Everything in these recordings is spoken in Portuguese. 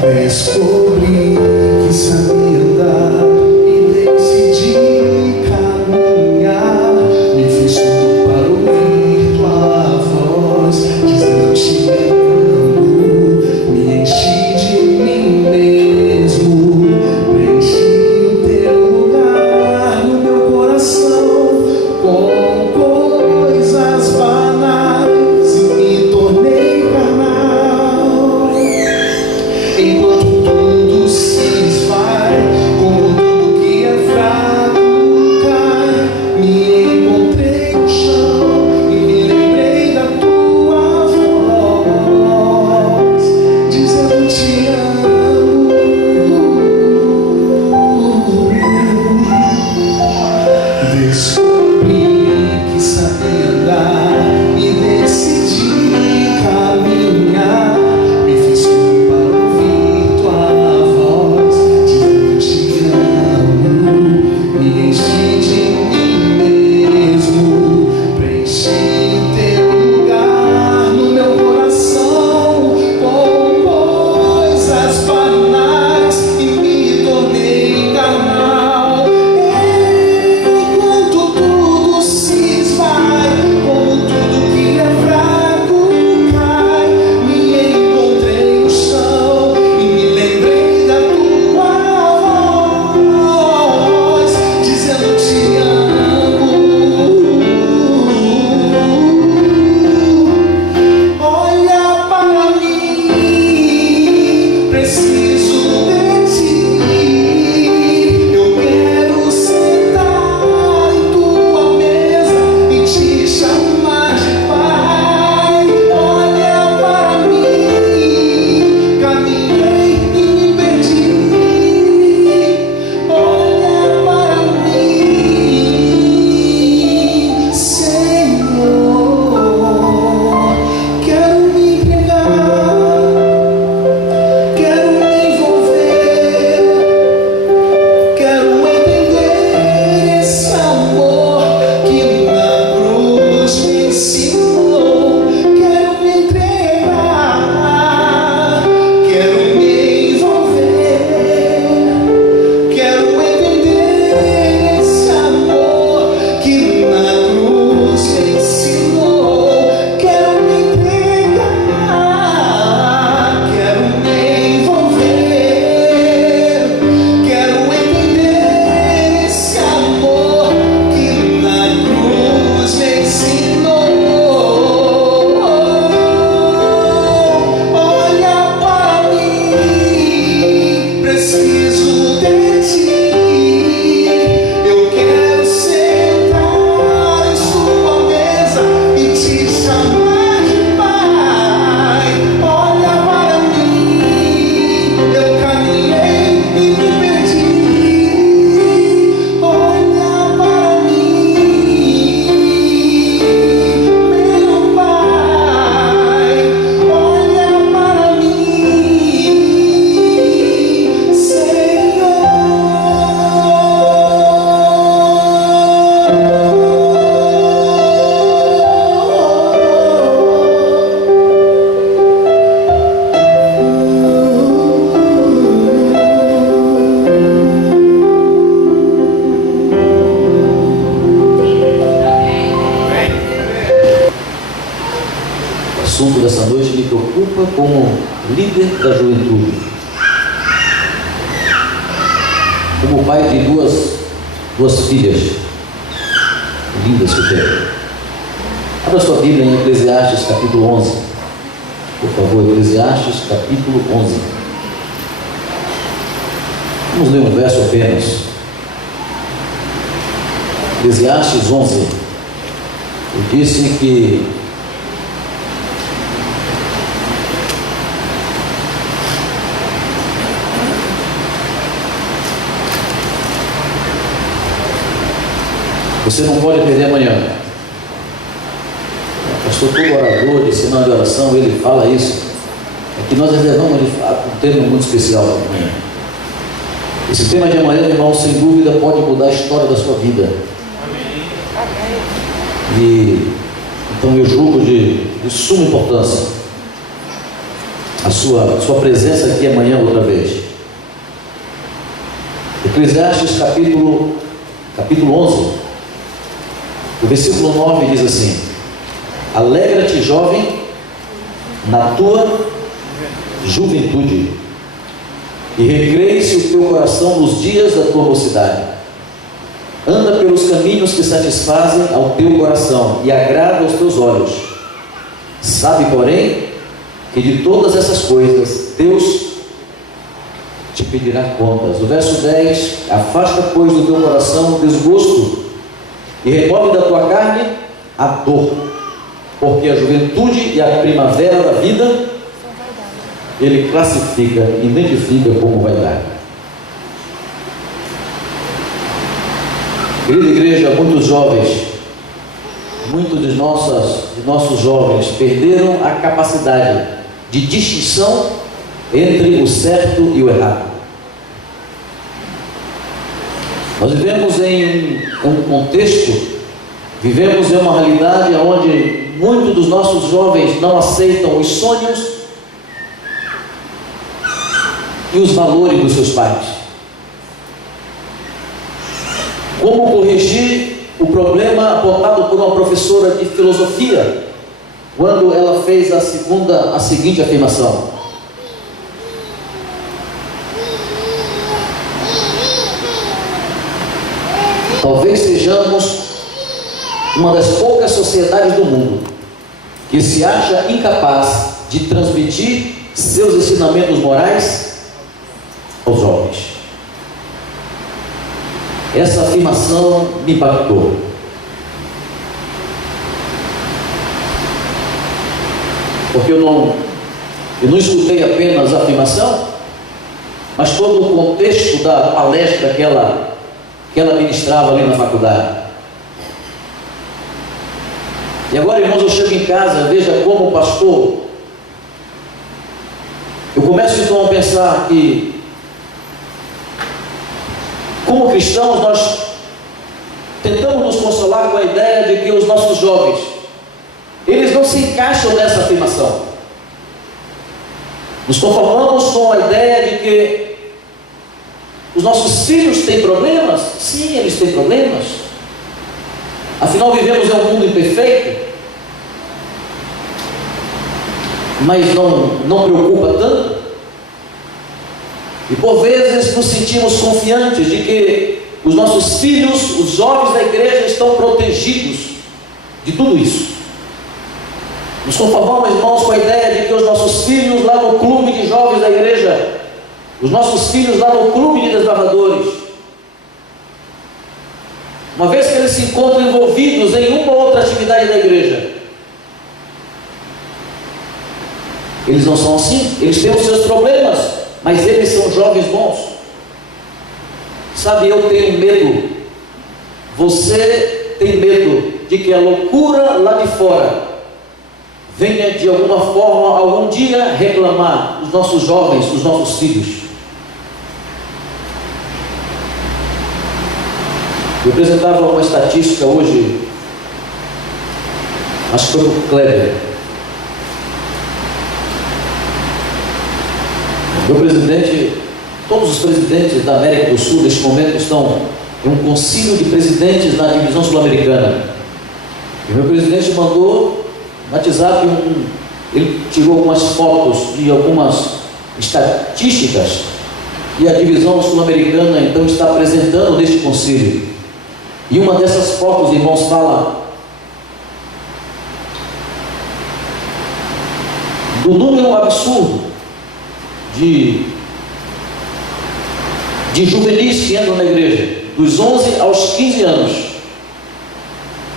Descobri que sabia andar e decidi caminhar. Me fiz tudo para ouvir tua voz, dizendo te amo. Me enchi de mim mesmo, preenchi o teu lugar no meu coração com coisas banais e me tornei carnal. Enquanto tudo se esvai, como tudo que é fraco cai, me encontrei no chão e me lembrei da tua voz, dizendo te amo. Descobri que sabia andar e decidi caminhar. Me fiz tudo para ouvir tua voz, dizendo te amo. Me enchi de mim mesmo, preenchi o teu lugar no meu coração com coisas banais e me tornei carnal. Enquanto tudo se esvai, como tudo que é fraco cai, me encontrei no chão e me lembrei da tua voz, dizendo te amo. Olha para mim, preciso de ti. Eu quero sentar em tua mesa e te chamar de pai. Olha para mim, caminhei e me perdi. Olha para mim, Senhor. Quero me entregar, quero me envolver, quero entender esse amor que na cruz me ensinou. Quero me entregar, quero me envolver, quero entender esse amor que na cruz me ensinou. Quero me entregar, quero me envolver, quero entender esse amor que na cruz me ensinou. Olha para mim, preciso de ti. Eu quero sentar em sua mesa e te chamar de pai. Olha para mim, eu caminhei e me perdi. Olha para mim, meu pai. Olha para mim, Senhor. O assunto dessa noite me preocupa como líder da juventude, como pai de duas filhas lindas que eu tenho. Abra sua Bíblia em Eclesiastes capítulo 11, por favor. Eclesiastes capítulo 11. Vamos ler um verso apenas. Eclesiastes 11. Eu disse que você não pode perder amanhã. O pastor, todo orador de sinal de oração, ele fala isso. É que nós reservamos um tema muito especial para amanhã. Esse tema de amanhã, irmão, sem dúvida pode mudar a história da sua vida. E então eu julgo de suma importância a sua presença aqui amanhã outra vez. Eclesiastes capítulo 11, o versículo 9 diz assim: alegra-te, jovem, na tua juventude, e recreie-se o teu coração nos dias da tua mocidade. Anda pelos caminhos que satisfazem ao teu coração e agrada aos teus olhos. Sabe, porém, que de todas essas coisas Deus te pedirá contas. O verso 10: afasta, pois, do teu coração o desgosto e remove da tua carne a dor, porque a juventude e a primavera da vida ele classifica, identifica como vaidade. Querida igreja, muitos jovens, muitos de nossos jovens perderam a capacidade de distinção entre o certo e o errado. Nós vivemos em um contexto, vivemos em uma realidade onde muitos dos nossos jovens não aceitam os sonhos e os valores dos seus pais. Como corrigir o problema apontado por uma professora de filosofia, quando ela fez a seguinte afirmação: talvez sejamos uma das poucas sociedades do mundo que se acha incapaz de transmitir seus ensinamentos morais aos jovens. Essa afirmação me impactou. Porque eu não escutei apenas a afirmação, mas todo o contexto da palestra que ela ministrava ali na faculdade. E agora, irmãos, eu chego em casa, veja como pastor, eu começo então a pensar que, como cristãos, nós tentamos nos consolar com a ideia de que os nossos jovens, eles não se encaixam nessa afirmação. Nos conformamos com a ideia de que os nossos filhos têm problemas. Sim, eles têm problemas. Afinal, vivemos em um mundo imperfeito. Mas não preocupa tanto. E por vezes nos sentimos confiantes de que os nossos filhos, os jovens da igreja, estão protegidos de tudo isso. Nos conformamos, irmãos, com a ideia de que os nossos filhos lá no clube de jovens da igreja, os nossos filhos lá no clube de desbravadores, uma vez que eles se encontram envolvidos em uma ou outra atividade da igreja, eles não são assim. Eles têm os seus problemas, mas eles são jovens bons. Sabe, eu tenho medo, você tem medo de que a loucura lá de fora venha de alguma forma, algum dia, reclamar os nossos jovens, os nossos filhos. Eu apresentava uma estatística hoje, acho que foi para o Kleber. Meu presidente, todos os presidentes da América do Sul neste momento estão em um concílio de presidentes na divisão sul-americana. E meu presidente mandou no WhatsApp, ele tirou algumas fotos de algumas estatísticas que a divisão sul-americana então está apresentando neste concílio. E uma dessas fotos, irmãos, fala do número absurdo de juvenis que entram na igreja, dos 11 aos 15 anos.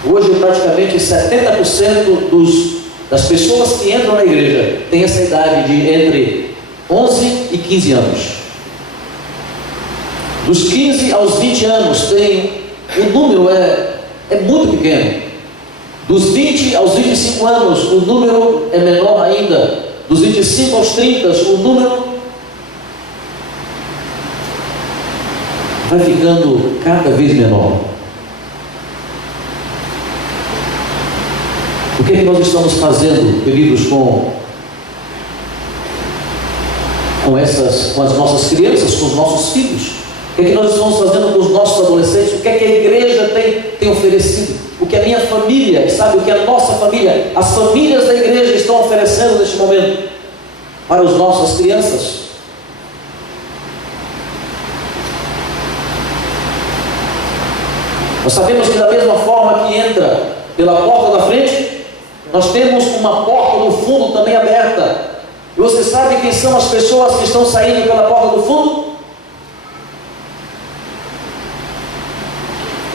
Hoje, praticamente 70% das pessoas que entram na igreja têm essa idade de entre 11 e 15 anos. Dos 15 aos 20 anos, o número é muito pequeno. Dos 20 aos 25 anos, o número é menor ainda. Dos 25 aos 30, o número vai ficando cada vez menor. O que é que nós estamos fazendo, queridos, com com as nossas crianças, com os nossos filhos? O que é que nós estamos fazendo com os nossos adolescentes? O que é que a igreja tem oferecido? O que a minha família, sabe, o que a nossa família, as famílias da igreja estão oferecendo neste momento para as nossas crianças? Nós sabemos que da mesma forma que entra pela porta da frente, nós temos uma porta do fundo também aberta. E você sabe quem são as pessoas que estão saindo pela porta do fundo?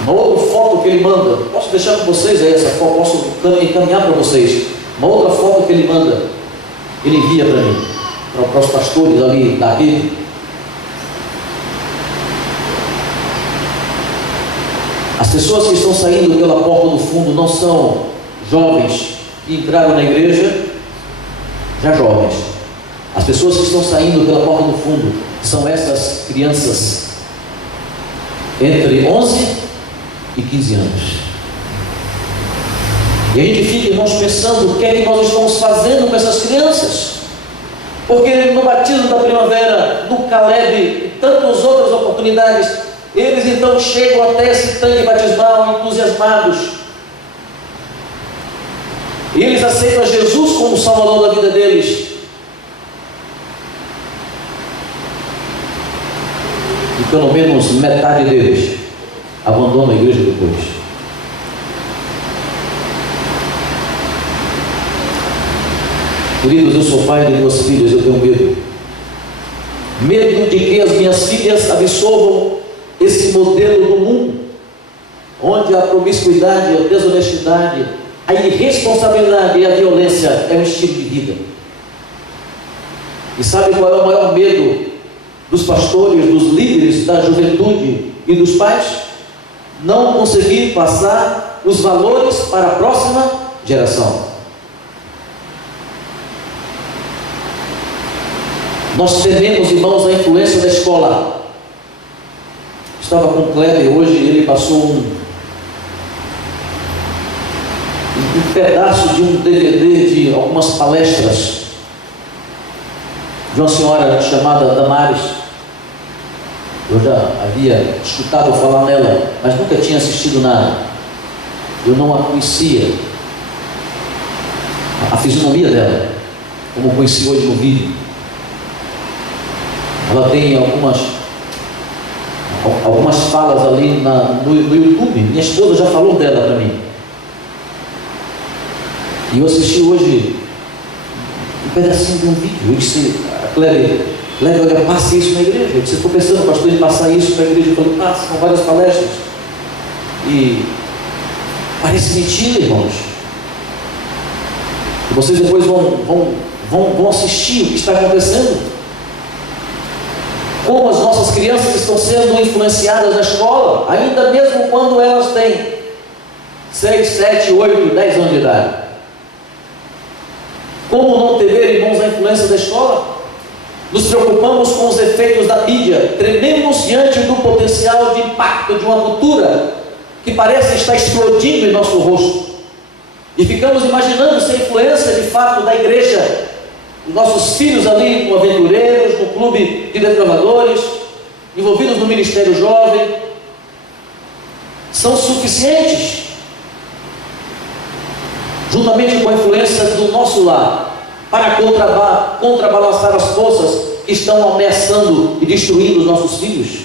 Uma outra foto que ele manda, posso deixar com vocês aí essa foto, posso encaminhar para vocês. Uma outra foto que ele manda, ele envia para mim, para os pastores ali da rede. As pessoas que estão saindo pela porta do fundo não são jovens que entraram na igreja já jovens. As pessoas que estão saindo pela porta do fundo são essas crianças entre 11 e 15 anos. E a gente fica, irmãos, pensando o que é que nós estamos fazendo com essas crianças. Porque no batismo da primavera, no Caleb e tantas outras oportunidades, eles então chegam até esse tanque batismal entusiasmados. E eles aceitam Jesus como o Salvador da vida deles. E pelo menos metade deles abandona a igreja depois. Queridos, eu sou pai de 2 filhas, eu tenho medo. Medo de que as minhas filhas absorvam esse modelo do mundo, onde a promiscuidade, a desonestidade, a irresponsabilidade e a violência é um estilo de vida. E sabe qual é o maior medo dos pastores, dos líderes da juventude e dos pais? Não conseguir passar os valores para a próxima geração. Nós tememos, irmãos, a influência da escola. Estava com o Kleber hoje, ele passou um pedaço de um DVD de algumas palestras de uma senhora chamada Damares. Eu já havia escutado falar nela, mas nunca tinha assistido nada. Eu não a conhecia, a fisionomia dela, como conheci hoje no vídeo. Ela tem algumas falas ali no YouTube. Minha esposa já falou dela para mim. E eu assisti hoje um pedacinho de um vídeo. Eu disse, Kleber, olha, passe isso na igreja. Eu disse, estou pensando, pastor, em passar isso para a igreja. Eu falei, passe, são várias palestras. E parece mentira, irmãos. E vocês depois vão assistir o que está acontecendo. Como as nossas crianças estão sendo influenciadas na escola, ainda mesmo quando elas têm 6, 7, 8, 10 anos de idade. Como não temer, irmãos, a influência da escola? Nos preocupamos com os efeitos da mídia, trememos diante do potencial de impacto de uma cultura que parece estar explodindo em nosso rosto. E ficamos imaginando se a influência de fato da igreja, os nossos filhos ali como aventureiros, no clube de depravadores, envolvidos no ministério jovem, são suficientes, juntamente com a influência do nosso lar, para contrabalançar as forças que estão ameaçando e destruindo os nossos filhos.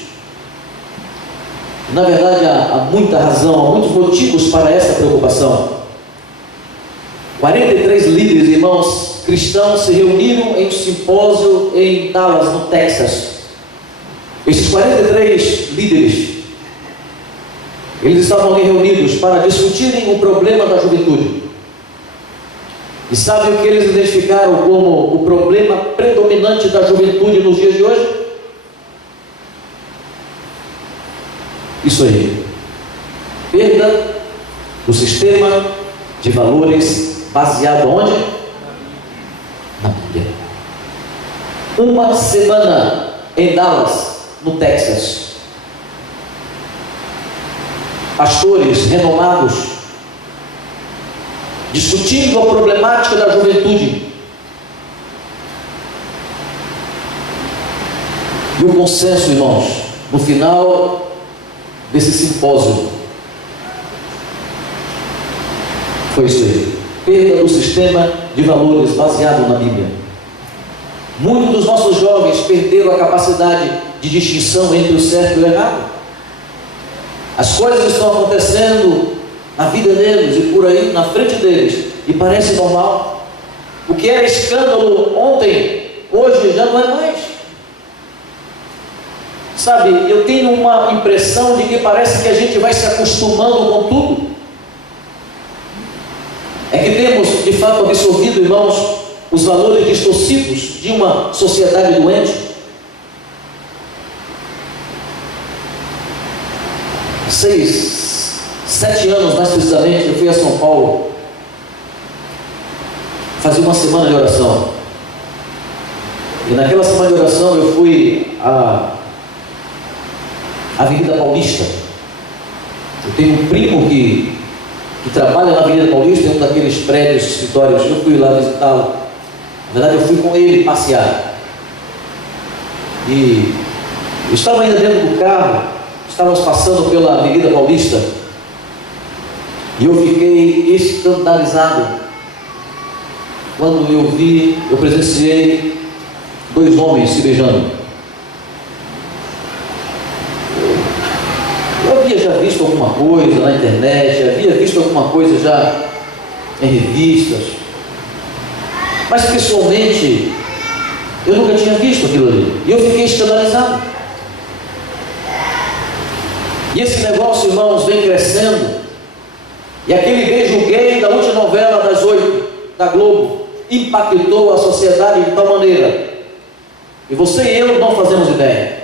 Na verdade, há muita razão, há muitos motivos para essa preocupação. 43 líderes, irmãos, cristãos se reuniram em um simpósio em Dallas, no Texas. Esses 43 líderes, eles estavam ali reunidos para discutirem o problema da juventude. E sabe o que eles identificaram como o problema predominante da juventude nos dias de hoje? Isso aí: perda do sistema de valores baseado onde? Na Bíblia. Uma semana em Dallas, no Texas, pastores renomados discutindo a problemática da juventude. E o consenso, irmãos, no final desse simpósio, foi isso aí: perda do sistema de valores baseado na Bíblia. Muitos dos nossos jovens perderam a capacidade de distinção entre o certo e o errado. As coisas estão acontecendo na vida deles e por aí, na frente deles, e parece normal. O que era escândalo ontem, hoje já não é mais. Sabe, eu tenho uma impressão de que parece que a gente vai se acostumando com tudo. É que temos, de fato, absorvido, irmãos, os valores distorcidos de uma sociedade doente. 6, 7 anos mais precisamente, eu fui a São Paulo fazer uma semana de oração. E naquela semana de oração eu fui à Avenida Paulista. Eu tenho um primo que trabalha na Avenida Paulista, em um daqueles prédios, escritórios. Eu fui lá visitá-lo. Na verdade, eu fui com ele passear. E eu estava ainda dentro do carro, estávamos passando pela Avenida Paulista, e eu fiquei escandalizado quando eu presenciei 2 homens se beijando. Eu havia já visto alguma coisa na internet, havia visto alguma coisa já em revistas, mas pessoalmente eu nunca tinha visto aquilo ali, e eu fiquei escandalizado. E esse negócio, irmãos, vem crescendo. E aquele beijo gay da última novela das 8 da Globo impactou a sociedade de tal maneira, e você e eu não fazemos ideia.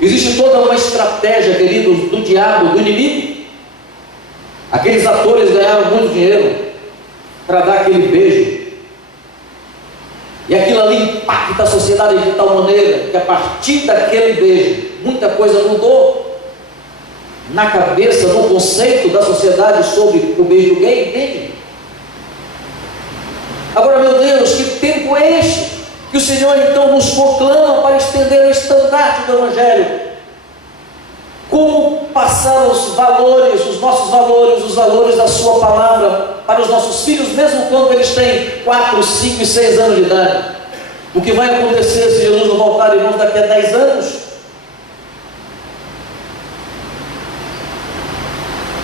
Existe toda uma estratégia, queridos, do diabo, do inimigo. Aqueles atores ganharam muito dinheiro para dar aquele beijo, e aquilo ali impacta a sociedade de tal maneira que a partir daquele beijo muita coisa mudou na cabeça, no conceito da sociedade sobre o beijo gay, entende? Agora, meu Deus, que tempo é este que o Senhor então nos proclama para estender o estandarte do Evangelho? Como passar os valores, os nossos valores, os valores da sua palavra para os nossos filhos, mesmo quando eles têm 4, 5 e 6 anos de idade? O que vai acontecer se Jesus não voltar, irmãos, daqui a 10 anos?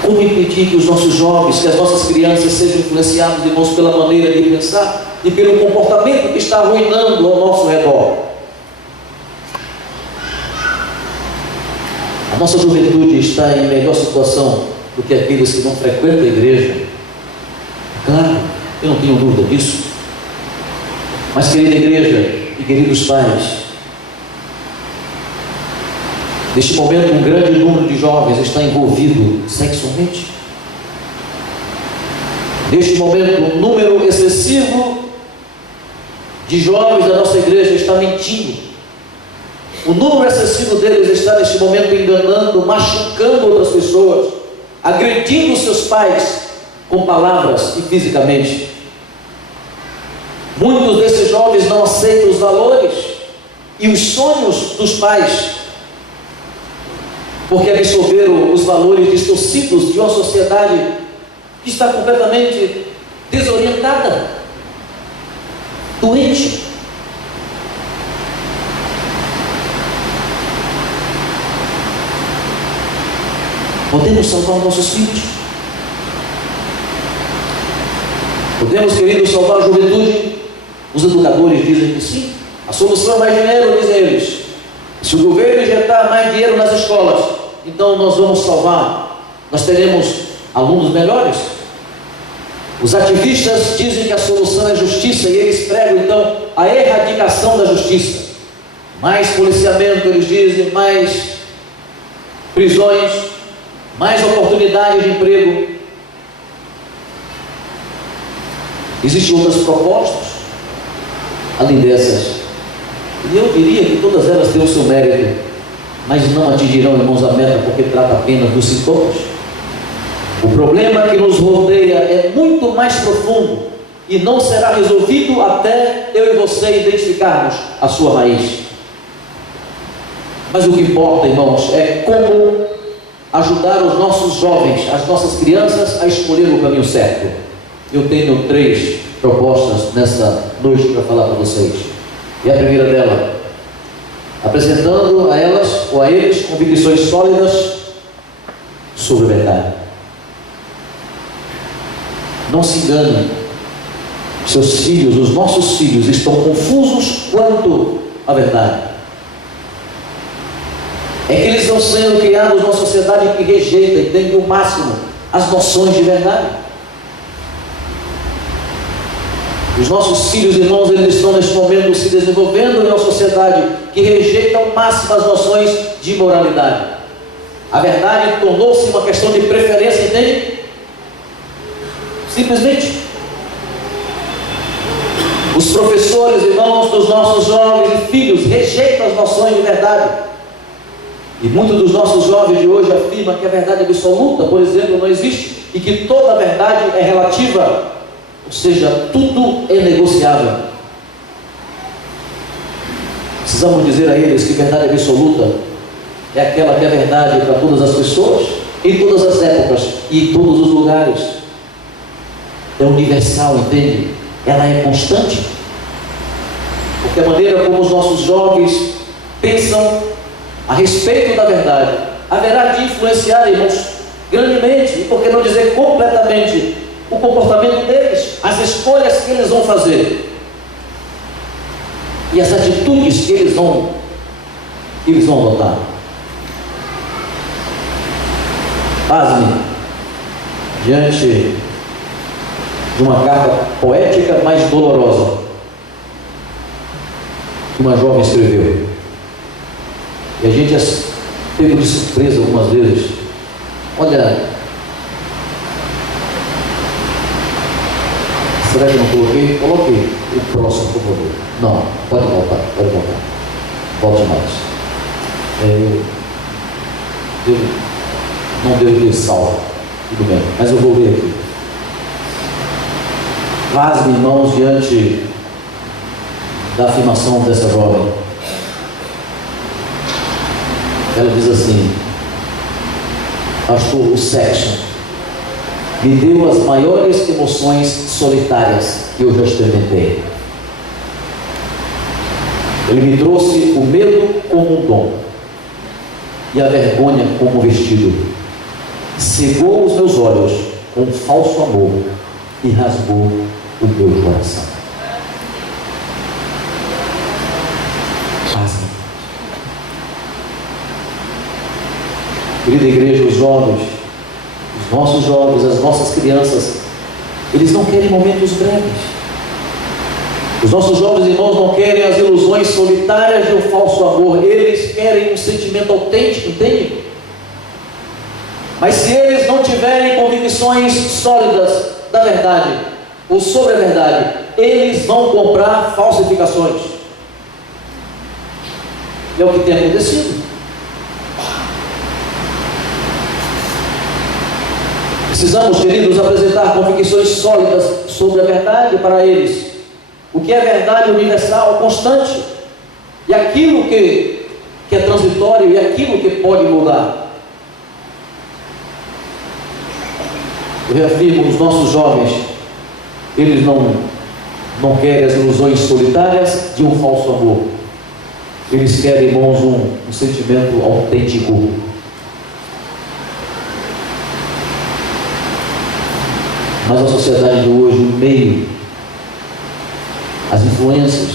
Como impedir que os nossos jovens, que as nossas crianças sejam influenciados, irmãos, pela maneira de pensar e pelo comportamento que está arruinando ao nosso redor? A nossa juventude está em melhor situação do que aqueles que não frequentam a igreja. Claro, eu não tenho dúvida disso. Mas, querida igreja e queridos pais, neste momento um grande número de jovens está envolvido sexualmente. Neste momento um número excessivo de jovens da nossa igreja está mentindo. O número excessivo deles está neste momento enganando, machucando outras pessoas, agredindo seus pais com palavras e fisicamente. Muitos desses jovens não aceitam os valores e os sonhos dos pais, porque absorveram os valores distorcidos de uma sociedade que está completamente desorientada, doente. Podemos salvar nossos filhos? Podemos, queridos, salvar a juventude? Os educadores dizem que sim. A solução é mais dinheiro, dizem eles. Se o governo injetar mais dinheiro nas escolas, então nós vamos salvar. Nós teremos alunos melhores. Os ativistas dizem que a solução é justiça, e eles pregam então a erradicação da justiça. Mais policiamento, eles dizem, mais prisões, mais oportunidades de emprego. Existem outras propostas além dessas, e eu diria que todas elas têm o seu mérito, mas não atingirão, irmãos, a meta, porque trata apenas dos sintomas. O problema que nos rodeia é muito mais profundo e não será resolvido até eu e você identificarmos a sua raiz. Mas o que importa, irmãos, é como ajudar os nossos jovens, as nossas crianças a escolher o caminho certo. Eu tenho 3 propostas nessa noite para falar para vocês. E a primeira dela, apresentando a elas ou a eles convicções sólidas sobre a verdade. Não se engane, seus filhos, os nossos filhos estão confusos quanto à verdade. É que eles estão sendo criados numa sociedade que rejeita e tem o máximo as noções de verdade. Os nossos filhos, irmãos, eles estão neste momento se desenvolvendo em uma sociedade que rejeita ao máximo as noções de moralidade. A verdade tornou-se uma questão de preferência, entende? Simplesmente. Os professores, irmãos, dos nossos jovens e filhos rejeitam as noções de verdade. E muitos dos nossos jovens de hoje afirmam que a verdade absoluta, por exemplo, não existe e que toda a verdade é relativa, ou seja, tudo é negociável. Precisamos dizer a eles que verdade absoluta é aquela que é verdade para todas as pessoas, em todas as épocas e em todos os lugares. É universal, entende? Ela é constante. Porque a maneira como os nossos jovens pensam a respeito da verdade haverá de influenciar, irmãos, grandemente, e por que não dizer completamente, o comportamento deles, as escolhas que eles vão fazer e as atitudes que eles vão adotar. Pasme, diante de uma carta poética, mas dolorosa, que uma jovem escreveu. E a gente é pego de surpresa algumas vezes. Olha, será que eu não coloquei? Coloquei. O próximo, por favor. Não, pode voltar. Volte mais. Não devo ter salvo. Tudo bem, mas eu vou ler aqui. Pasme, irmãos, diante da afirmação dessa jovem. Ela diz assim: pastor, o sexo me deu as maiores emoções solitárias que eu já experimentei. Ele me trouxe o medo como um dom e a vergonha como um vestido. Cegou os meus olhos com um falso amor e rasgou o meu coração. Pasme. Querida igreja, os jovens, os nossos jovens, as nossas crianças, eles não querem momentos breves. Os nossos jovens irmãos não querem as ilusões solitárias de um falso amor. Eles querem um sentimento autêntico, entende? Mas se eles não tiverem convicções sólidas da verdade, ou sobre a verdade, eles vão comprar falsificações. E é o que tem acontecido. Precisamos, queridos, apresentar convicções sólidas sobre a verdade para eles. O que é verdade universal, constante, e aquilo que é transitório e aquilo que pode mudar. Eu reafirmo, os nossos jovens, eles não querem as ilusões solitárias de um falso amor. Eles querem, irmãos, um sentimento autêntico. Mas a sociedade de hoje, o meio, as influências,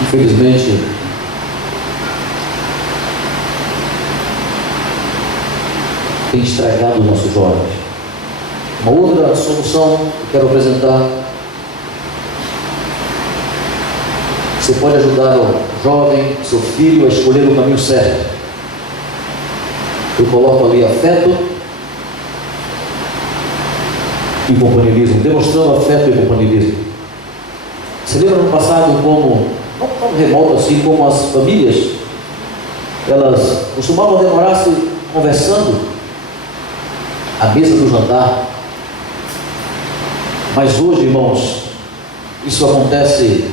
infelizmente, tem estragado os nossos jovens. Uma outra solução que eu quero apresentar: você pode ajudar o jovem, seu filho, a escolher o caminho certo. Eu coloco ali afeto e companheirismo, demonstrando afeto e companheirismo. Você lembra no passado como, não tão remoto assim, como as famílias, elas costumavam demorar-se conversando à mesa do jantar? Mas hoje, irmãos, isso acontece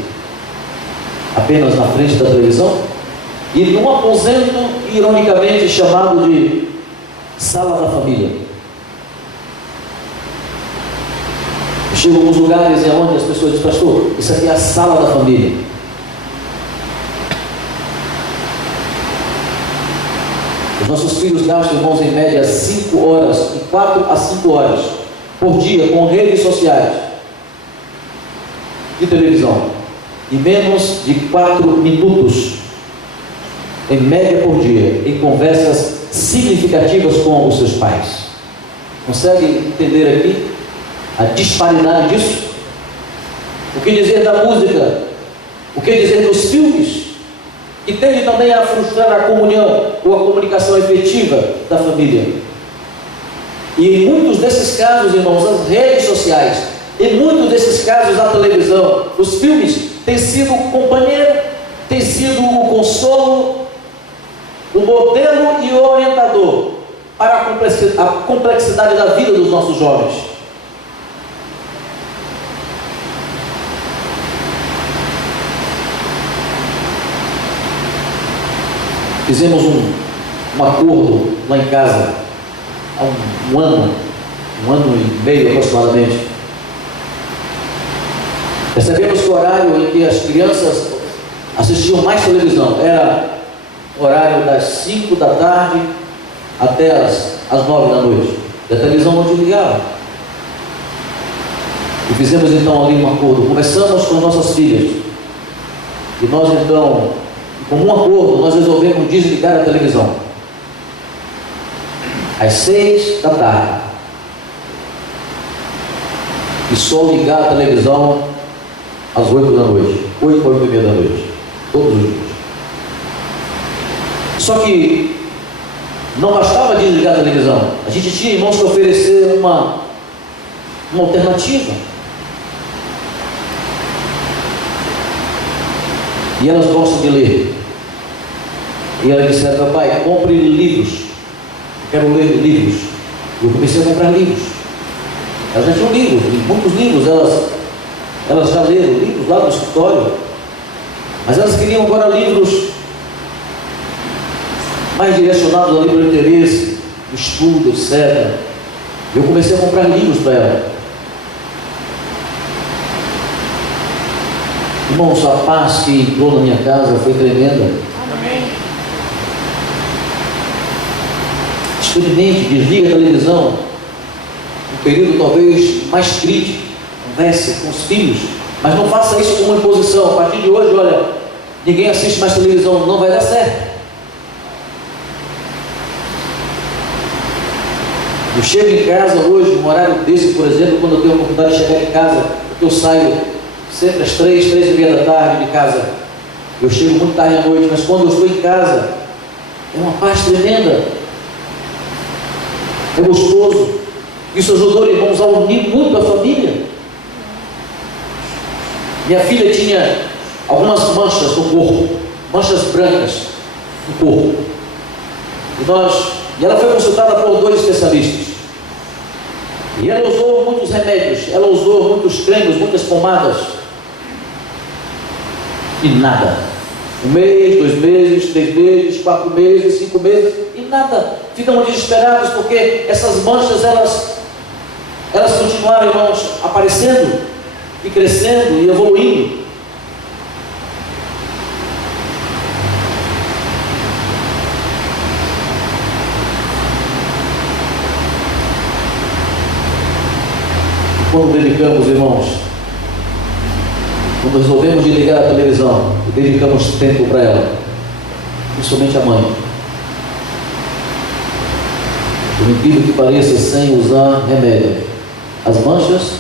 apenas na frente da televisão, e num aposento ironicamente chamado de sala da família. Eu chego a alguns lugares onde as pessoas dizem: pastor, isso aqui é a sala da família. Os nossos filhos gastam, irmãos, em média 5 horas, de 4 a 5 horas por dia com redes sociais e televisão, e menos de 4 minutos em média por dia em conversas significativas com os seus pais. Consegue entender aqui a disparidade disso? O que dizer da música? O que dizer dos filmes, que tende também a frustrar a comunhão ou a comunicação efetiva da família? E em muitos desses casos, irmãos, as redes sociais, em muitos desses casos a televisão, os filmes têm sido o companheiro, têm sido o consolo, o modelo e o orientador para a complexidade da vida dos nossos jovens. Fizemos um acordo lá em casa há um ano e meio aproximadamente. Percebemos que o horário em que as crianças assistiam mais televisão era o horário das 5 da tarde até as 9 da noite. E a televisão não desligava. E fizemos então ali um acordo. Conversamos com as nossas filhas. E nós então, com um acordo, nós resolvemos desligar a televisão às 6 da tarde. E só ligar a televisão às 8 da noite. 8 para 8 e meia da noite. Todos os dias. Só que não bastava desligar a televisão. A gente tinha, irmãos, que oferecer uma alternativa. E elas gostam de ler. E elas disseram: papai, compre livros. Quero ler livros. E eu comecei a comprar livros. Elas já tinham livros, muitos livros. Elas já leram livros lá no escritório. Mas elas queriam agora livros mais direcionados ao livre interesse, estudo, etc. Eu comecei a comprar livros para ela. Irmãos, a paz que entrou na minha casa foi tremenda. Amém. Experimente, desliga a televisão. Um período talvez mais crítico. Converse com os filhos. Mas não faça isso como uma imposição. A partir de hoje, olha, ninguém assiste mais televisão, não vai dar certo. Eu chego em casa hoje, num horário desse, por exemplo, quando eu tenho a oportunidade de chegar em casa, porque eu saio sempre às 3 e meia da tarde de casa. Eu chego muito tarde à noite, mas quando eu estou em casa, é uma paz tremenda. É gostoso. Isso ajudou, irmãos, a unir muito a família. Minha filha tinha algumas manchas no corpo, manchas brancas no corpo. E ela foi consultada por 2 especialistas. E ela usou muitos remédios, ela usou muitos cremes, muitas pomadas. E nada. 1 mês, 2 meses, 3 meses, 4 meses, 5 meses, e nada. Ficam desesperados porque essas manchas, elas continuaram, irmãos, aparecendo e crescendo e evoluindo. Quando dedicamos, irmãos, quando resolvemos de ligar a televisão e dedicamos tempo para ela, principalmente a mãe, por incrível que pareça, sem usar remédio, as manchas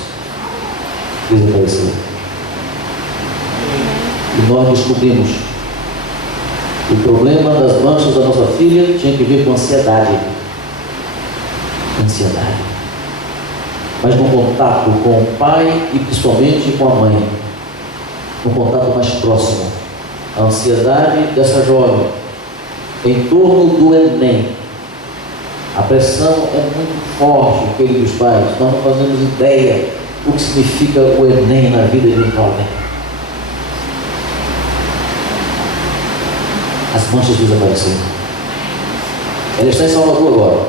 desapareceram. E nós descobrimos que o problema das manchas da nossa filha tinha que ver com ansiedade. Mas no contato com o pai e principalmente com a mãe, no contato mais próximo, a ansiedade dessa jovem em torno do Enem. A pressão é muito forte, queridos pais. Nós não fazemos ideia o que significa o Enem na vida de um jovem. as manchas desapareceram. Ela está em Salvador agora,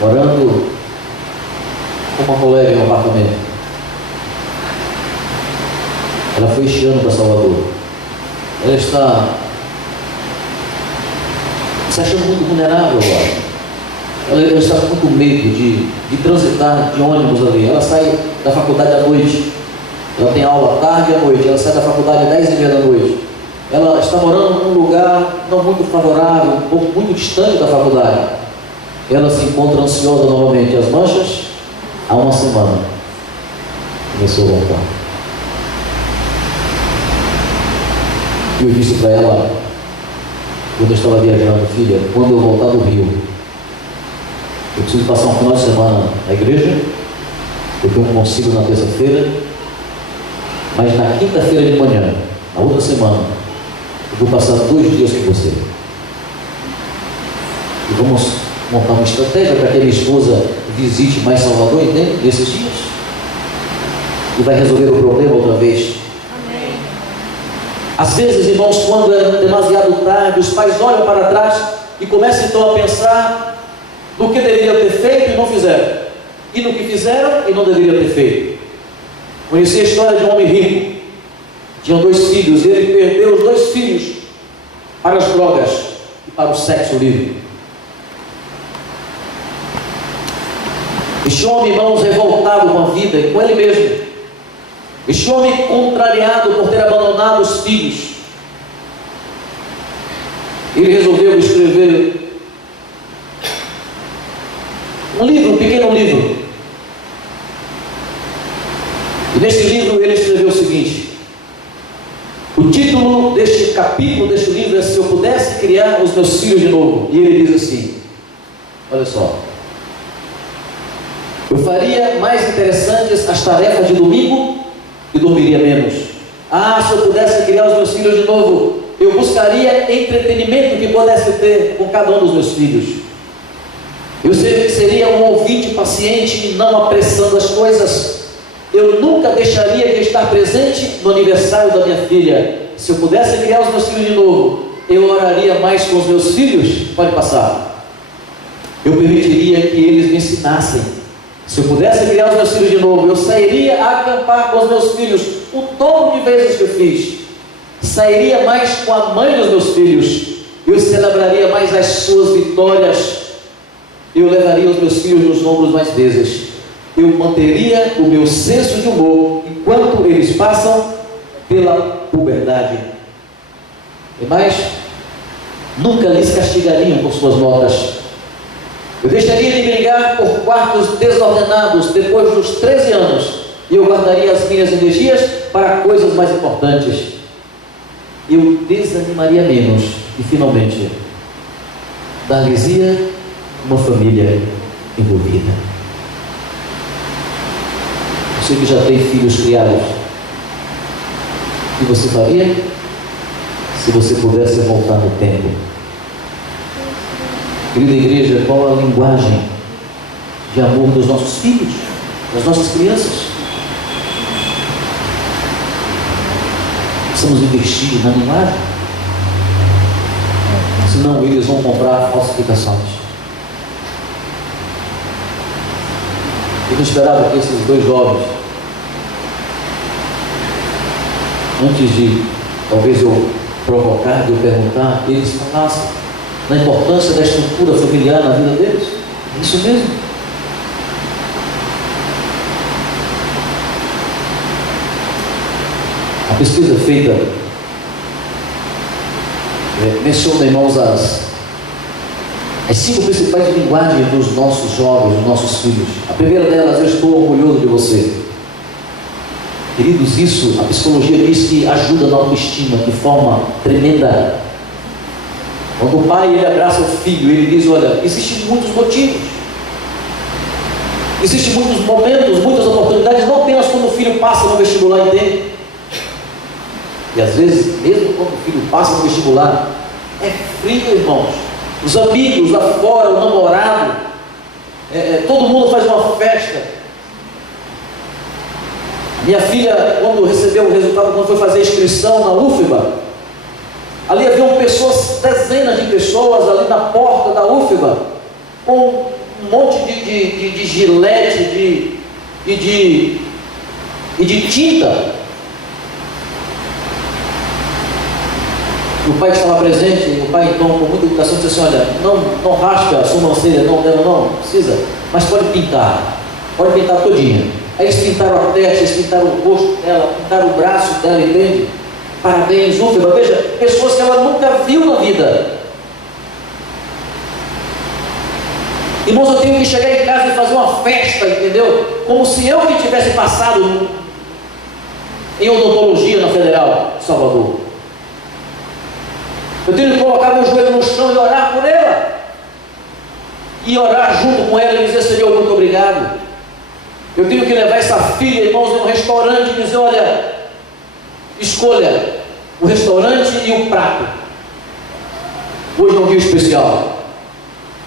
morando com uma colega em um apartamento. Ela foi este ano para Salvador. Ela está se achando muito vulnerável agora. Ela está com muito medo de transitar de ônibus ali. Ela sai da faculdade à noite. Ela tem aula à tarde e à noite. Ela sai da faculdade às 10h30 da noite. Ela está morando num lugar não muito favorável, um pouco muito distante da faculdade. Ela se encontra ansiosa novamente. As manchas, há uma semana, começou a voltar. E eu disse para ela, quando eu estava viajando: filha, quando eu voltar do Rio, eu preciso passar um final de semana na igreja. Eu tenho um concílio na terça-feira, mas na quinta-feira de manhã, na outra semana, eu vou passar 2 dias com você. E vamos montar uma estratégia para que a minha esposa visite mais Salvador, entende? Nesses dias. E vai resolver o problema outra vez. Amém. Às vezes, irmãos, quando é demasiado tarde, os pais olham para trás e começam então a pensar no que deveriam ter feito e não fizeram, e no que fizeram e não deveriam ter feito. Conheci a história de um homem rico. Tinha 2 filhos, e ele perdeu os 2 filhos para as drogas e para o sexo livre. Este homem, irmãos, revoltado com a vida e com ele mesmo. Este homem contrariado por ter abandonado os filhos. Ele resolveu escrever um livro, um pequeno livro. E neste livro ele escreveu o seguinte: o título deste capítulo, deste livro é: Se Eu Pudesse Criar os Meus Filhos de Novo. E ele diz assim, olha só: eu faria mais interessantes as tarefas de domingo e dormiria menos. Se eu pudesse criar os meus filhos de novo, eu buscaria entretenimento que pudesse ter com cada um dos meus filhos. Eu seria um ouvinte paciente e não apressando as coisas. Eu nunca deixaria de estar presente no aniversário da minha filha. Se eu pudesse criar os meus filhos de novo, eu oraria mais com os meus filhos. Pode passar. Eu permitiria que eles me ensinassem. Se eu pudesse criar os meus filhos de novo, eu sairia a acampar com os meus filhos o dobro de vezes que eu fiz. Sairia mais com a mãe dos meus filhos. Eu celebraria mais as suas vitórias. Eu levaria os meus filhos nos ombros mais vezes. Eu manteria o meu senso de humor enquanto eles passam pela puberdade. E mais, nunca lhes castigariam por suas notas. Eu deixaria de brigar por quartos desordenados depois dos 13 anos, e eu guardaria as minhas energias para coisas mais importantes. Eu desanimaria menos e, finalmente, dar-lhes-ia uma família envolvida. Você que já tem filhos criados, o que você faria se você pudesse voltar no tempo? Querida igreja, qual a linguagem de amor dos nossos filhos, das nossas crianças? Precisamos investir na linguagem, senão eles vão comprar falsificações. Eu não esperava que esses 2 jovens, antes de talvez eu provocar, de eu perguntar, eles falassem na importância da estrutura familiar na vida deles. É isso mesmo. A pesquisa feita menciona, irmãos, as 5 principais linguagens dos nossos jovens, dos nossos filhos. A primeira delas: eu estou orgulhoso de você. Queridos, isso, a psicologia diz que ajuda na autoestima de forma tremenda. Quando o pai ele abraça o filho, ele diz: olha, existem muitos motivos, existem muitos momentos, muitas oportunidades, não apenas quando o filho passa no vestibular, entende? E às vezes, mesmo quando o filho passa no vestibular, é frio, irmãos. Os amigos lá fora, o namorado, todo mundo faz uma festa. Minha filha, quando recebeu o resultado, quando foi fazer a inscrição na UFBA, Ali haviam pessoas, dezenas de pessoas ali na porta da UFBA, com um monte de gilete e de tinta. O pai que estava presente, o pai então com muita educação disse assim: olha, não raspa a sobrancelha, não precisa, mas pode pintar todinha. Aí eles pintaram a testa, eles pintaram o rosto dela, pintaram o braço dela, entende? Parabéns, UFBA. Veja, pessoas que ela nunca viu na vida. Irmãos, eu tenho que chegar em casa e fazer uma festa, entendeu? Como se eu que tivesse passado em odontologia na Federal de Salvador. Eu tenho que colocar meu joelho no chão e orar por ela. E orar junto com ela e dizer: Senhor, muito obrigado. Eu tenho que levar essa filha, irmãos, em um restaurante e dizer: olha, escolha o restaurante e o prato. Hoje é um dia especial.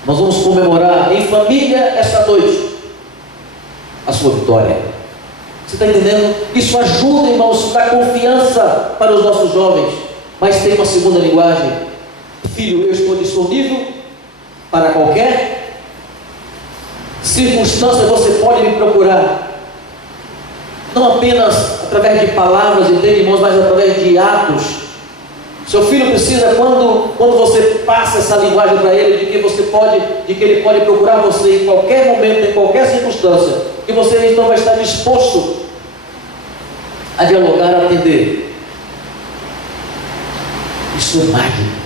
Nós vamos comemorar em família esta noite a sua vitória. Você está entendendo? Isso ajuda, irmãos, dá confiança para os nossos jovens. Mas tem uma segunda linguagem: filho, eu estou disponível para qualquer circunstância, você pode me procurar. Não apenas através de palavras, entende, irmãos, mas através de atos. Seu filho precisa, quando você passa essa linguagem para ele, de que ele pode procurar você em qualquer momento, em qualquer circunstância, que você então vai estar disposto a dialogar, a atender. Isso é mágico.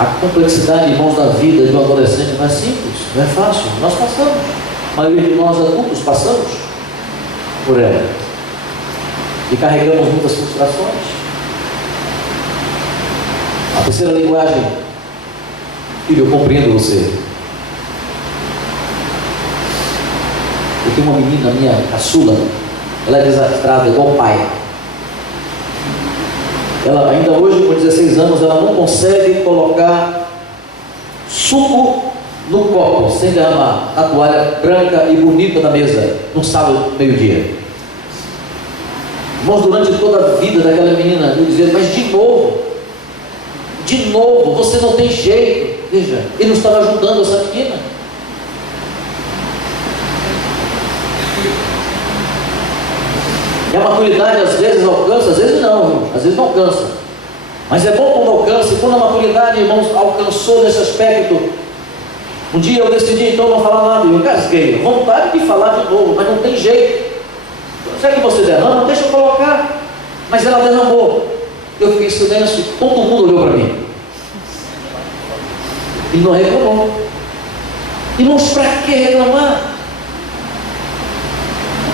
A complexidade, irmãos, da vida de um adolescente não é simples, não é fácil. Nós passamos, a maioria de nós adultos passamos por ela e carregamos muitas frustrações. A terceira linguagem: filho, eu compreendo você. Eu tenho uma menina, minha caçula, ela é desastrada, igual o pai. Ela ainda hoje, com 16 anos, ela não consegue colocar suco no copo sem derramar a toalha branca e bonita da mesa no sábado, meio-dia. Irmãos, durante toda a vida daquela menina, eu dizia: mas de novo, você não tem jeito. Veja, ele não estava ajudando essa menina. E a maturidade às vezes alcança, às vezes não, às vezes não alcança. Mas é bom quando alcança. E quando a maturidade, irmãos, alcançou nesse aspecto, um dia eu decidi então não falar nada. Eu engasguei, vontade de falar de novo, mas não tem jeito. Será que você derrama? Deixa eu colocar. Mas ela derramou. Eu fiquei em silêncio, todo mundo olhou para mim. E não reclamou. Irmãos, para que reclamar?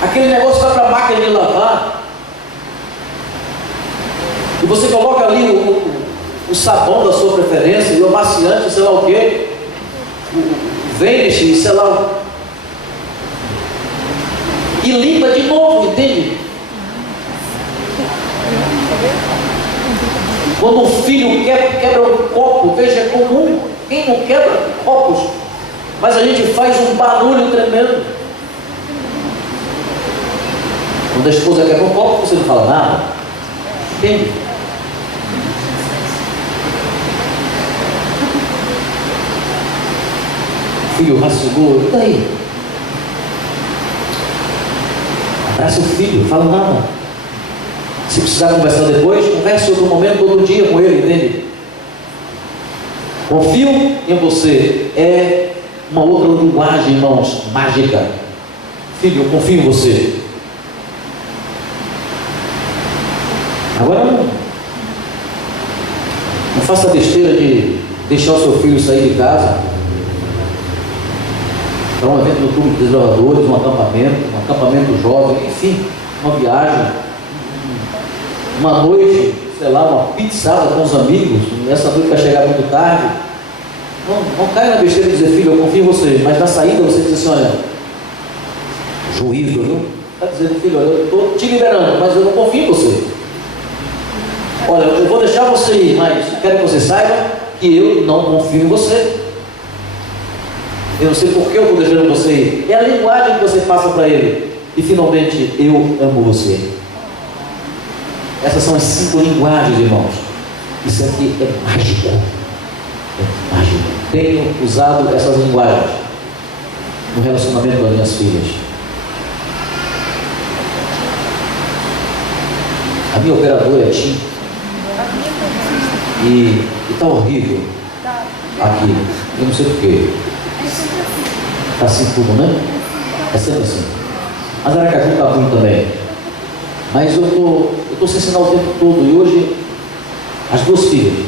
Aquele negócio vai para a máquina de lavar. E você coloca ali o sabão da sua preferência, e o amaciante, sei lá o quê, o Vanish, sei lá. E limpa de novo, entende? Quando um filho quebra um copo, veja, é comum. Quem não quebra copos? Mas a gente faz um barulho tremendo. Quando a esposa quebra um copo, você não fala nada. Entende? O filho raciocina, e daí? Abraça o filho, fala nada. Se precisar conversar depois, converse outro momento, outro dia com ele, entende? Confio em você. É uma outra linguagem, irmãos, mágica. Filho, eu confio em você. Agora não faça a besteira de deixar o seu filho sair de casa para um evento no clube de desbravadores, um acampamento jovem, enfim, uma viagem, uma noite, sei lá, uma pizzada com os amigos. Essa noite vai chegar muito tarde. Não caia na besteira de dizer: filho, eu confio em você, mas na saída você diz assim: olha, juízo, viu? Está dizendo: filho, eu estou te liberando, mas eu não confio em você. Olha, eu vou deixar você ir, mas quero que você saiba que eu não confio em você. Eu não sei por que eu estou deixando você ir. É a linguagem que você passa para ele. E finalmente, eu amo você. Essas são as 5 linguagens, irmãos. Isso aqui é mágico. É mágico. Tenho usado essas linguagens no relacionamento das minhas filhas. A minha operadora é Tim. E está horrível aqui. Eu não sei porquê. Está assim tudo, né? É sempre assim. Mas Aracaju está ruim também. Mas eu estou sem sinal o tempo todo. E hoje, as 2 filhas,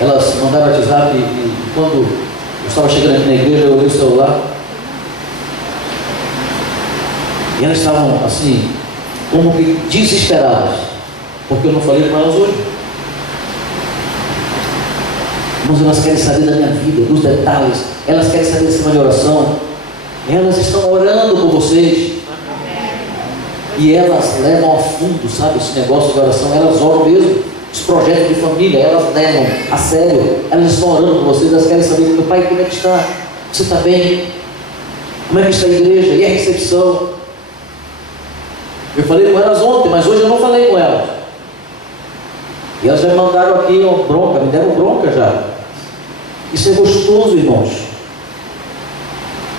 elas mandaram WhatsApp e quando eu estava chegando aqui na igreja, eu olhei o celular. E elas estavam assim, como que desesperadas. Porque eu não falei com elas hoje. Mas elas querem saber da minha vida, dos detalhes. Elas querem saber da semana de oração. Elas estão orando por vocês. E elas levam a fundo, sabe, esse negócio de oração. Elas oram mesmo. Os projetos de família, elas levam a sério. Elas estão orando por vocês. Elas querem saber, meu pai, como é que está? Você está bem? Como é que está a igreja? E a recepção? Eu falei com elas ontem, mas hoje eu não falei com elas. E elas já me mandaram aqui uma bronca, me deram bronca já. Isso é gostoso, irmãos.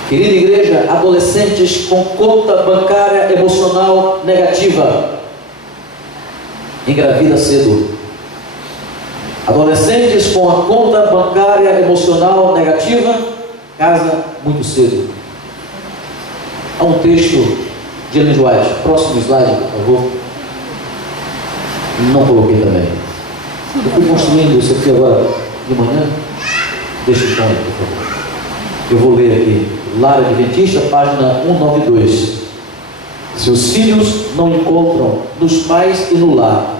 Querida igreja, adolescentes com conta bancária emocional negativa, engravida cedo. Adolescentes com a conta bancária emocional negativa, casa muito cedo. Há um texto de Ellen White, próximo slide, por favor. Não coloquei também. Eu fui construindo isso aqui agora de manhã. Deixa eu ver, por favor. Eu vou ler aqui. Lar Adventista, página 192. Se os filhos não encontram nos pais e no lar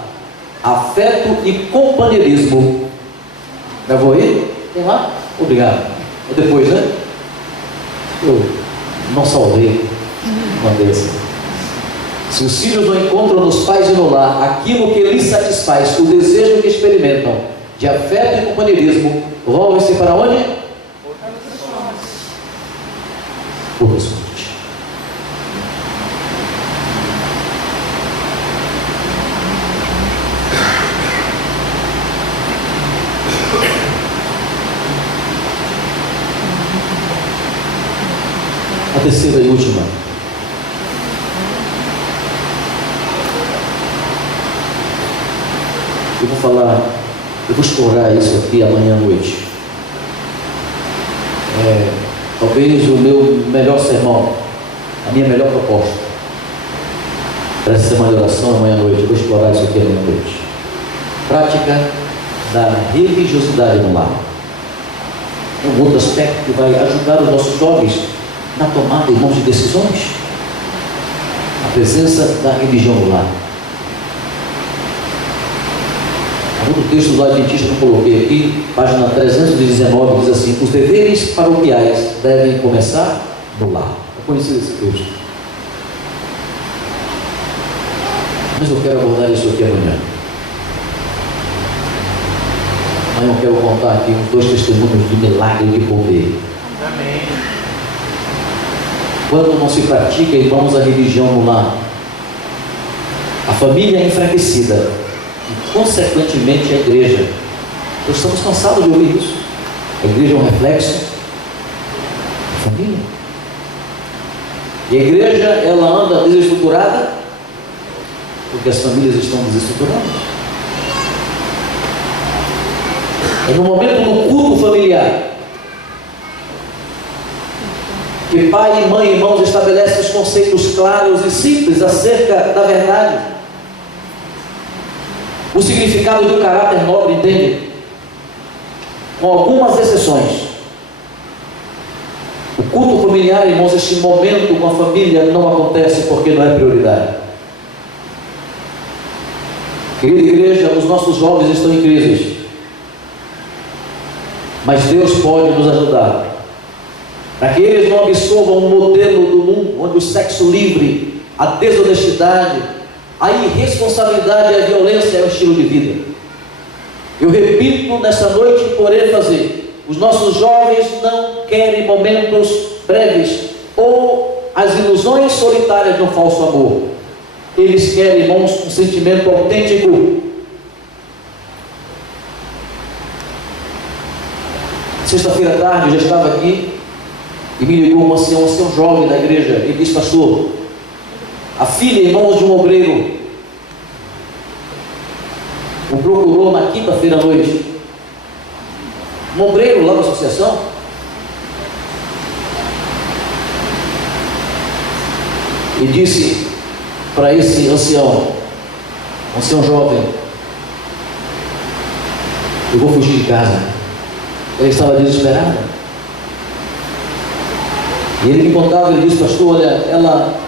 afeto e companheirismo. Gravou aí? Tem lá? Obrigado. É depois, né? Eu não salvei uma dessa. Se os filhos não encontram nos pais e no lar aquilo que lhes satisfaz o desejo que experimentam de afeto e companheirismo, voltam-se para onde? Outras fontes. A terceira e última. Eu vou falar, eu vou explorar isso aqui amanhã à noite. Talvez o meu melhor sermão, a minha melhor proposta para essa semana de oração amanhã à noite. Eu vou explorar isso aqui amanhã à noite. Prática da religiosidade no lar. É um outro aspecto que vai ajudar os nossos jovens na tomada, irmãos, de decisões. A presença da religião no lar. No texto do Adventista que eu coloquei aqui, página 319, diz assim: os deveres paroquiais devem começar no lar. Eu conheci esse texto, mas eu quero abordar isso aqui amanhã. Amanhã eu quero contar aqui uns 2 testemunhos do milagre de poder. Amém. Quando não se pratica, irmãos, a religião no lar, a família é enfraquecida. E, consequentemente, a igreja. Nós estamos cansados de ouvir isso. A igreja é um reflexo da família. E a igreja, ela anda desestruturada porque as famílias estão desestruturadas. É no momento do culto familiar que pai, mãe e irmãos estabelecem os conceitos claros e simples acerca da verdade, o significado do caráter nobre, entende? Com algumas exceções. O culto familiar, irmãos, este momento com a família não acontece porque não é prioridade. Querida igreja, os nossos jovens estão em crise, mas Deus pode nos ajudar para que eles não absorvam um modelo do mundo onde o sexo livre, a desonestidade, a irresponsabilidade e a violência é o estilo de vida. Eu repito nessa noite por ênfase: os nossos jovens não querem momentos breves ou as ilusões solitárias de um falso amor. Eles querem, irmãos, um sentimento autêntico. Sexta-feira à tarde eu já estava aqui e me ligou um ancião jovem da igreja. Ele disse: pastor, a filha, irmãos, de um obreiro o procurou na quinta-feira à noite. Um obreiro lá da associação. E disse para esse ancião jovem: eu vou fugir de casa. Ele estava desesperado. E ele me contava, ele disse: pastor, olha, ela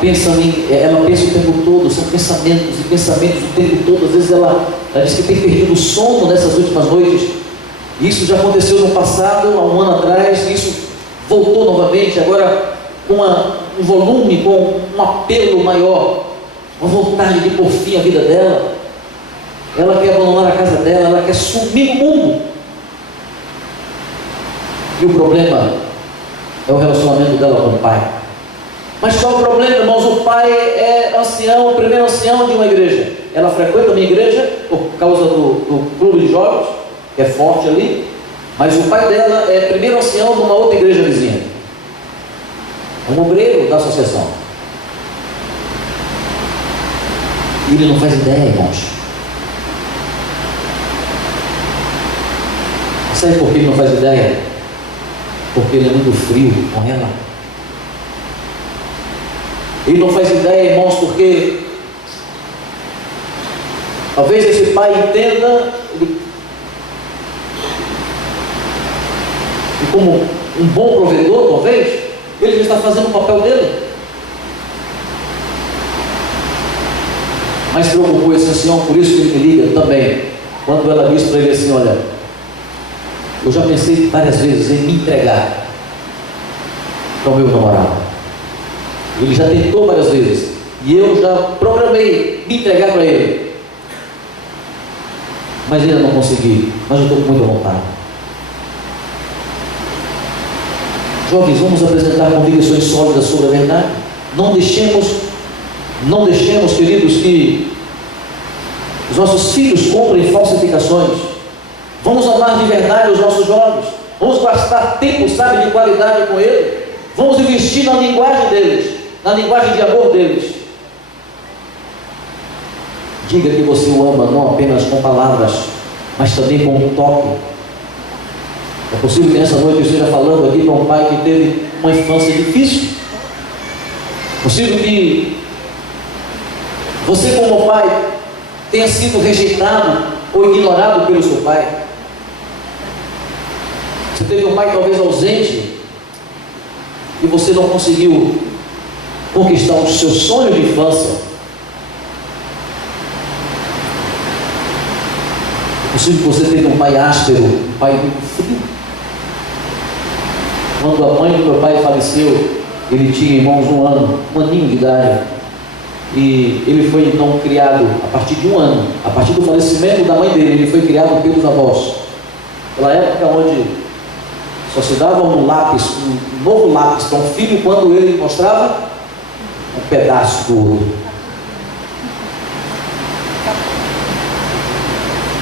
pensa o tempo todo, são pensamentos e pensamentos o tempo todo. Às vezes ela diz que tem perdido o sono nessas últimas noites. Isso já aconteceu no passado, há um ano atrás, isso voltou novamente, agora com um volume, com um apelo maior, uma vontade de pôr fim à vida dela. Ela quer abandonar a casa dela, ela quer sumir do mundo. E o problema é o relacionamento dela com o pai. Mas qual é o problema, irmãos? O pai é ancião, o primeiro ancião de uma igreja. Ela frequenta a minha igreja por causa do clube de jovens, que é forte ali. Mas o pai dela é primeiro ancião de uma outra igreja vizinha. É um obreiro da associação. E ele não faz ideia, irmãos. Sabe por que ele não faz ideia? Porque ele é muito frio com ela. Ele não faz ideia, irmãos, porque talvez esse pai entenda ele como um bom provedor, talvez ele já está fazendo o papel dele. Mas preocupou esse ancião, por isso que ele me liga também, quando ela disse para ele assim: olha, eu já pensei várias vezes em me entregar para o meu namorado. Ele já tentou várias vezes e eu já programei me entregar para ele, mas ainda não consegui. Mas eu estou com muita vontade. Jovens, vamos apresentar convicções sólidas sobre a verdade. Não deixemos, queridos, que os nossos filhos comprem falsificações. Vamos amar de verdade os nossos jovens. Vamos gastar tempo, sabe, de qualidade com eles. Vamos investir na linguagem deles, na linguagem de amor deles. Diga que você o ama, não apenas com palavras, mas também com um toque. É possível que nessa noite eu esteja falando aqui para um pai que teve uma infância difícil. É possível que você, como pai, tenha sido rejeitado ou ignorado pelo seu pai. Você teve um pai talvez ausente e você não conseguiu conquistar o seu sonho de infância. É possível que você tenha um pai áspero, um pai muito frio. Quando a mãe do meu pai faleceu, ele tinha, irmãos, um aninho de idade. E ele foi então criado a partir de um ano, a partir do falecimento da mãe dele, ele foi criado pelos avós. Pela época onde só se dava um lápis, um novo lápis para um filho quando ele mostrava um pedaço do outro.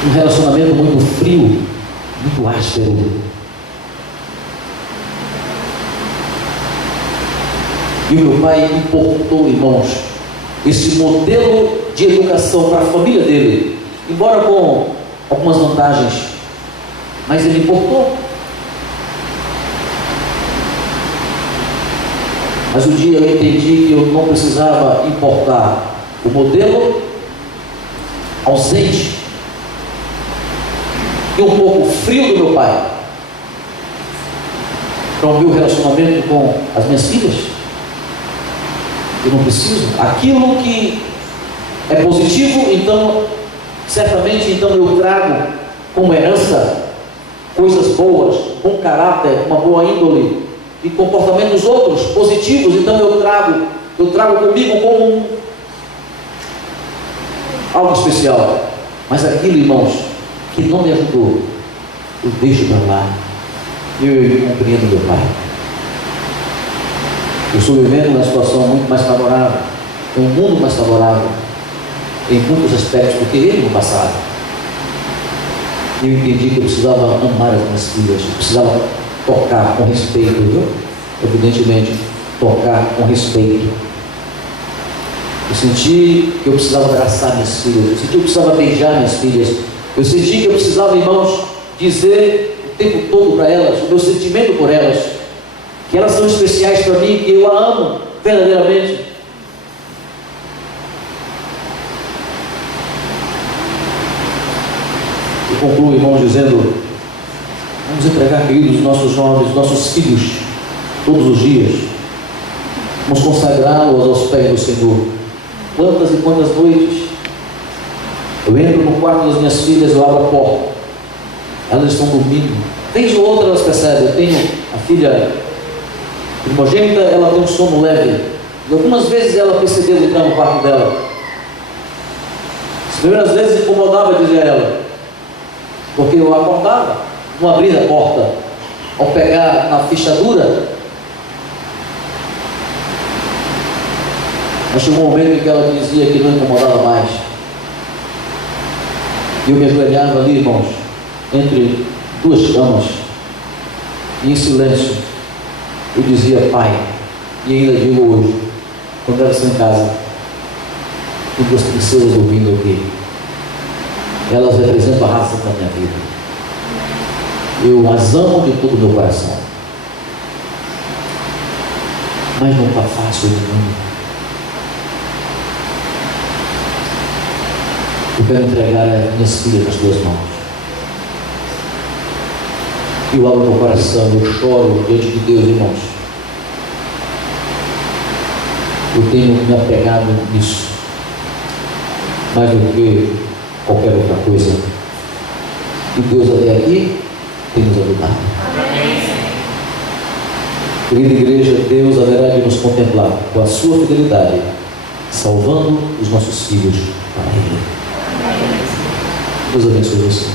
Um relacionamento muito frio, muito áspero. E o meu pai importou, irmãos, esse modelo de educação para a família dele, embora com algumas vantagens, mas ele importou. Mas um dia eu entendi que eu não precisava importar o modelo ausente e um pouco frio do meu pai para o meu relacionamento com as minhas filhas. Eu não preciso. Aquilo que é positivo, então, certamente, então eu trago como herança coisas boas, bom caráter, uma boa índole e comportamentos outros positivos. Então eu trago comigo como algo especial. Mas aquilo, irmãos, que não me ajudou, eu deixo para lá. Eu compreendo meu pai. Eu estou vivendo uma situação muito mais favorável, um mundo mais favorável, em muitos aspectos, do que ele no passado. E eu entendi que eu precisava amar as minhas filhas, eu precisava tocar com respeito, viu? Evidentemente, tocar com respeito. Eu senti que eu precisava abraçar minhas filhas, eu senti que eu precisava beijar minhas filhas, eu senti que eu precisava, irmãos, dizer o tempo todo para elas, o meu sentimento por elas, que elas são especiais para mim, que eu a amo verdadeiramente. Eu concluo, irmãos, dizendo: vamos entregar, queridos, nossos jovens, nossos filhos, todos os dias. Vamos consagrá-los aos pés do Senhor. Quantas e quantas noites eu entro no quarto das minhas filhas, eu abro a porta, elas estão dormindo. Vez ou outra elas percebem. Eu tenho a filha primogênita, ela tem um sono leve, e algumas vezes ela percebeu entrar no quarto dela. As primeiras vezes incomodava, dizia ela, porque eu acordava, não abria a porta. Ao pegar na fechadura, mas chegou um momento em que ela dizia que não incomodava mais. E eu me ajoelhava ali, irmãos, entre duas camas, e em silêncio eu dizia: Pai, e ainda digo hoje, quando elas estão em casa, tem duas princesas dormindo aqui, elas representam a razão da minha vida. Eu as amo de todo o meu coração, mas não está fácil de mim. Eu quero entregar as minhas filhas nas tuas mãos. Eu abro meu coração, eu choro diante de Deus, irmãos. Eu tenho me apegado nisso, mais do que qualquer outra coisa. E Deus até aqui tem nos ajudado. Querida igreja, Deus haverá de nos contemplar com a sua fidelidade, salvando os nossos filhos para Ele. Deus abençoe você.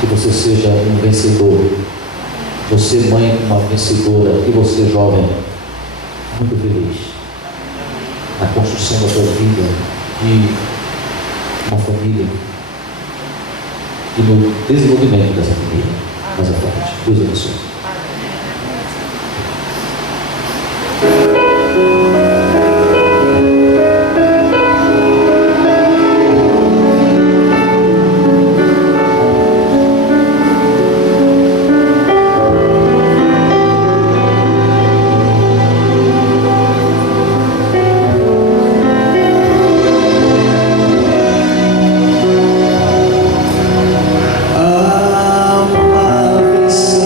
Que você seja um vencedor. Você, mãe, uma vencedora. E você, jovem, muito feliz na construção da sua vida, de uma família e no desenvolvimento dessa família mais à frente. Deus abençoe. A maldição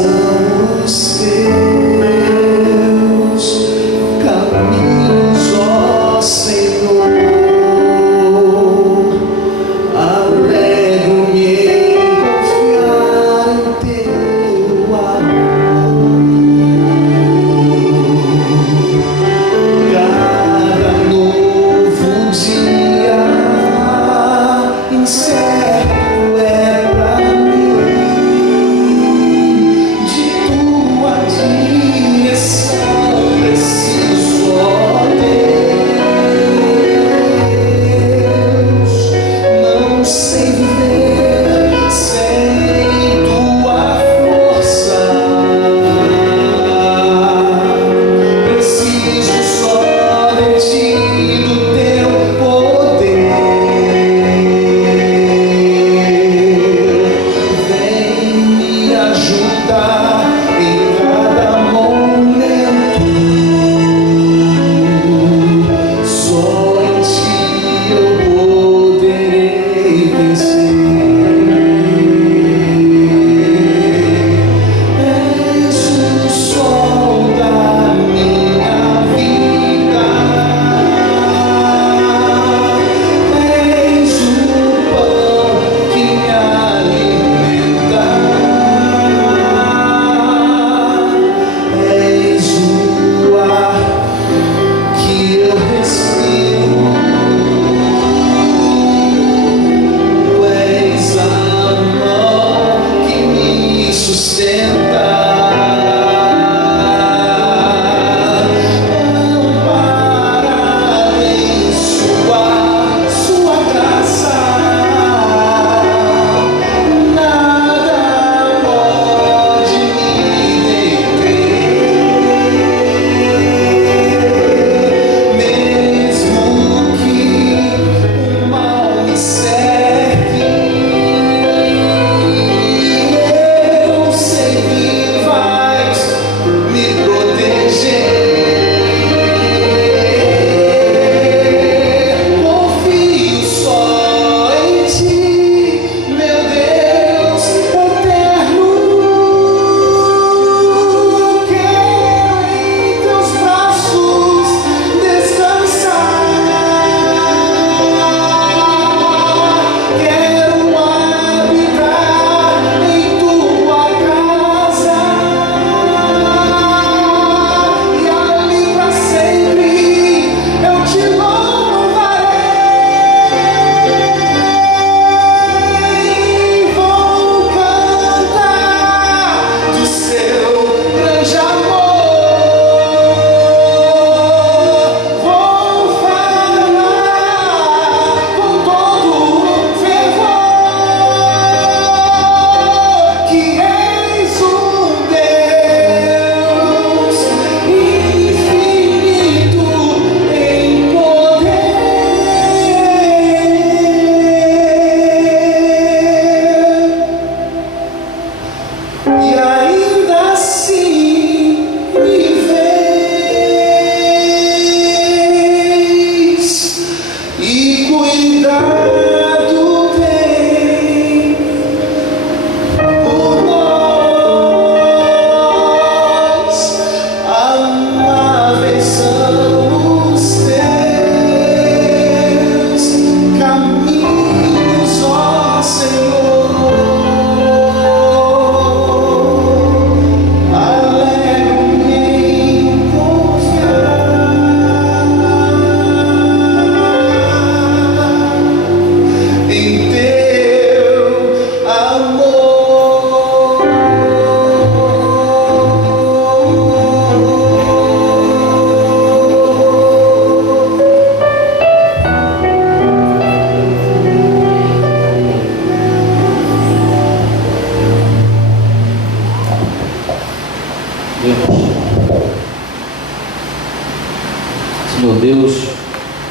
Deus,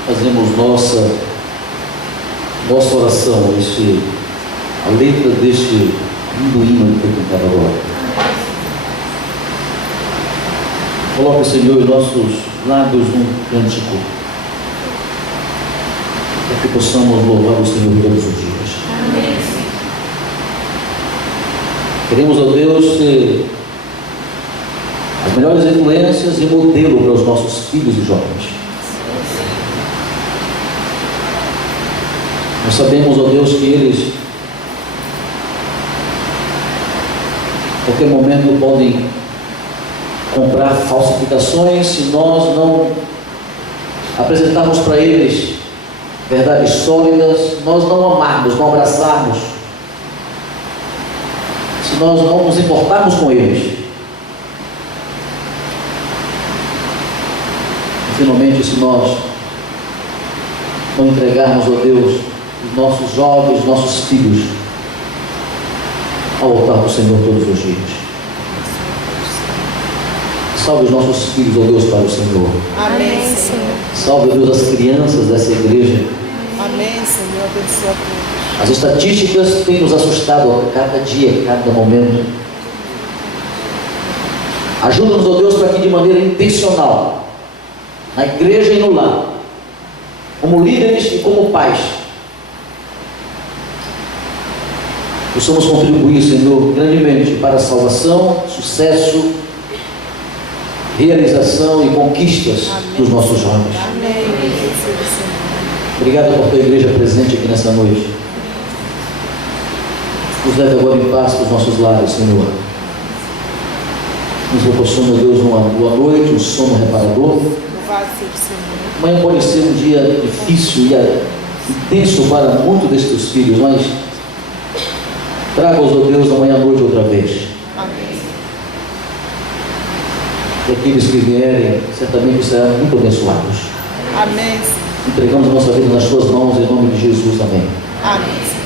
fazemos nossa oração, a letra deste lindo hino que foi cantado agora. Coloque, Senhor, os nossos lábios num cântico, para que possamos louvar o Senhor todos os dias. Amém. Queremos, ó Deus, ser as melhores influências e modelo para os nossos filhos e jovens. Nós sabemos, ó Deus, que eles a qualquer momento podem comprar falsificações se nós não apresentarmos para eles verdades sólidas, nós não amarmos, não abraçarmos, se nós não nos importarmos com eles. E finalmente, se nós não entregarmos, ó Deus, os nossos jovens, os nossos filhos ao altar do Senhor todos os dias. Salve os nossos filhos, ó Deus, para o Senhor. Amém, Senhor. Salve, ó Deus, as crianças dessa igreja. Amém, Senhor. Abençoa a todos. As estatísticas têm nos assustado a cada dia, a cada momento. Ajuda-nos, ó Deus, para que de maneira intencional, na igreja e no lar, como líderes e como pais, possamos contribuir, Senhor, grandemente para a salvação, sucesso, realização e conquistas dos nossos jovens. Amém. Obrigado por tua igreja presente aqui nesta noite. Nos leve agora em paz para os nossos lares, Senhor. Nos proporciona, Deus, uma boa noite, um sono reparador. Louvado seja o Senhor. Amanhã pode ser um dia difícil e intenso para muitos desses teus filhos, mas traga-os, ó Deus, amanhã à noite outra vez. Amém. E aqueles que vierem, certamente serão muito abençoados. Amém, Senhor. Entregamos a nossa vida nas tuas mãos, em nome de Jesus. Amém. Amém.